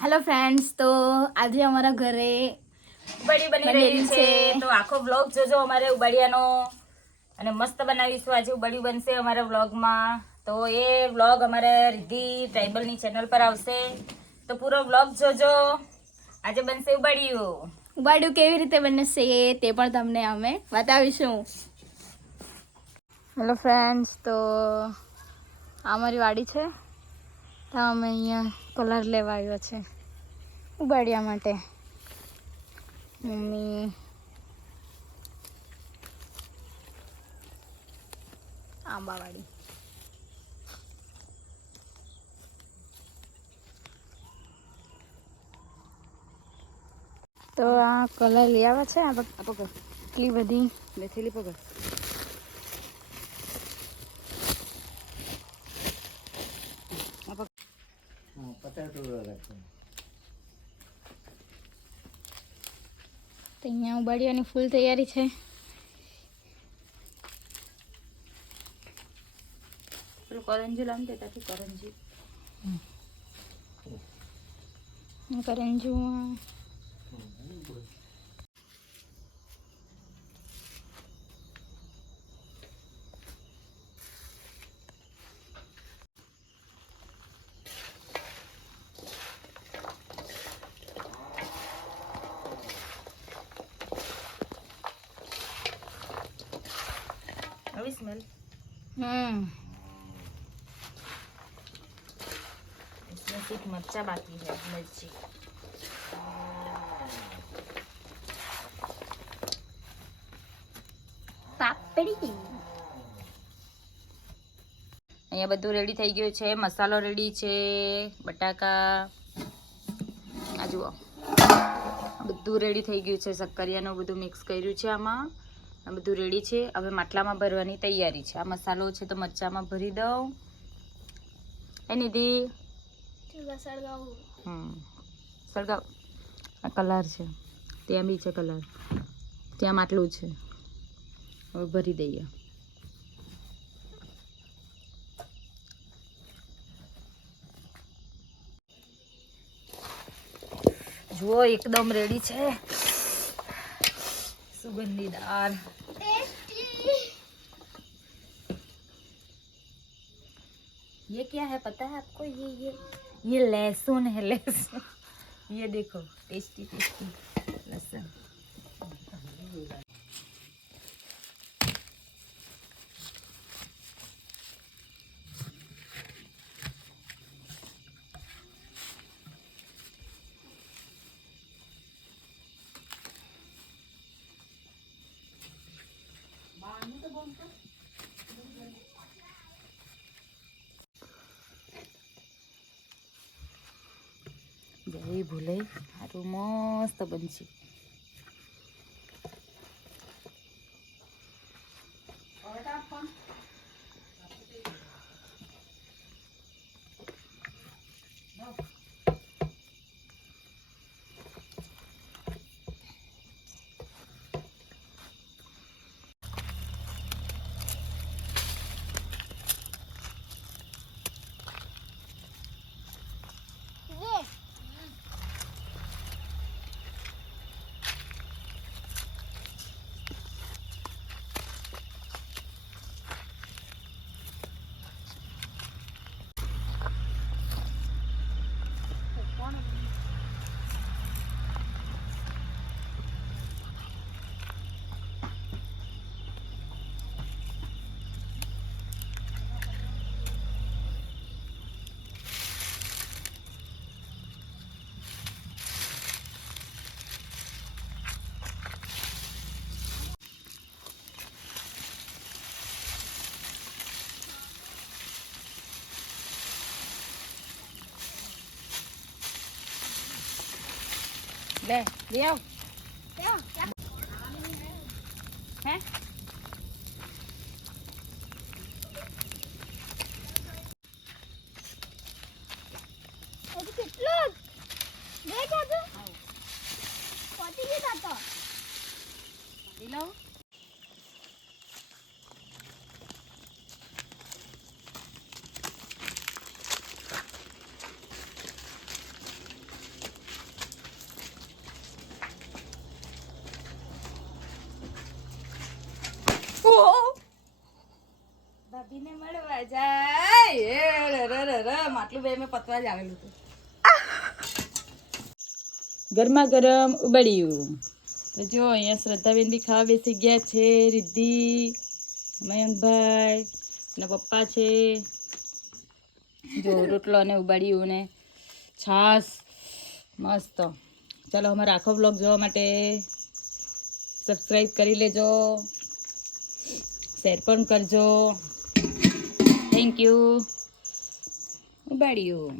Hello friends તો આજે અમારા ઘરે ઉબાડી બની રહી છે. છે. તો આખો વ્લોગ જોજો અમારે ઉબાડિયાનો. અને મસ્ત બનાવીશું આજે ઉબાડ્યું બનશે અમારા વ્લોગમાં તો એ વ્લોગ અમારે રિદ્ધિ ટ્રાઇબલની ચેનલ પર આવશે. તો પૂરો વ્લોગ જોજો. આજે બનશે ઉબાડિયું. ઉબાડ્યું કેવી રીતે બનશે તે પણ તમને અમે બતાવીશું. હેલો ફ્રેન્ડ્સ તો આ મારી વાડી છે. તો અમે અહીંયા કલર લેવા આવ્યો છે ઉબાડ્યા માટે. મમ્મી. આંબાવાડી. તો આ કલર લઈ આવ્યા છે આ પકડ એટલી બધી? મેથીલી પકડ તો અહીંયા ઉબાડ્યાની ફૂલ તૈયારી છે. પેલું કરંજી લાવ ને ત્યાંથી કરંજી. કરંજુ આવી સ્મેલ હમ इसमें सिर्फ मरचा बाकी है मिर्ची પાપડી અહીંયા બધું રેડી થઈ ગયું છે મસાલો રેડી છે બટાકા આ જુઓ આ બધું રેડી થઈ ગયું છે શક્કરિયાનું બધું મિક્સ કર્યું છે આમાં આ બધું રેડી છે. હવે માટલામાં ભરવાની તૈયારી છે. આ મસાલો છે તો મરચામાં ભરી દઉં. એ નિધિ? હમ. સળગાવ. આ કલર છે. ત્યાં બી છે કલર. ત્યાં માટલું છે. હવે ભરી દઈએ. જુઓ એકદમ રેડી છે. सुगंधीदार। ये क्या है पता है आपको? ये ये ये लहसुन है, लहसुन। ये देखो, टेस्टी टेस्टी लहसुन। જય ભૂલે સારું મસ્ત બનશે. લે લઈ આવ હે કેટલું બે જાદુ પતી ગયું તો લઈ લાવ ગરમ આટલું બે મેં પતવા જ આવેલું હતું. ગરમા ગરમ ઉબળ્યું. તો જો, અહીંયા શ્રદ્ધાબેન બી ખાવા બેસી ગયા છે, રિદ્ધિ, મયંકભાઈ અને પપ્પા છે. જો, રોટલો અને ઉબાડ્યું ને છાસ મસ્ત. ચાલો, અમારો આખો બ્લોગ જોવા માટે સબસ્ક્રાઈબ કરી લેજો. શેર પણ કરજો. Thank you ઉબાડ્યું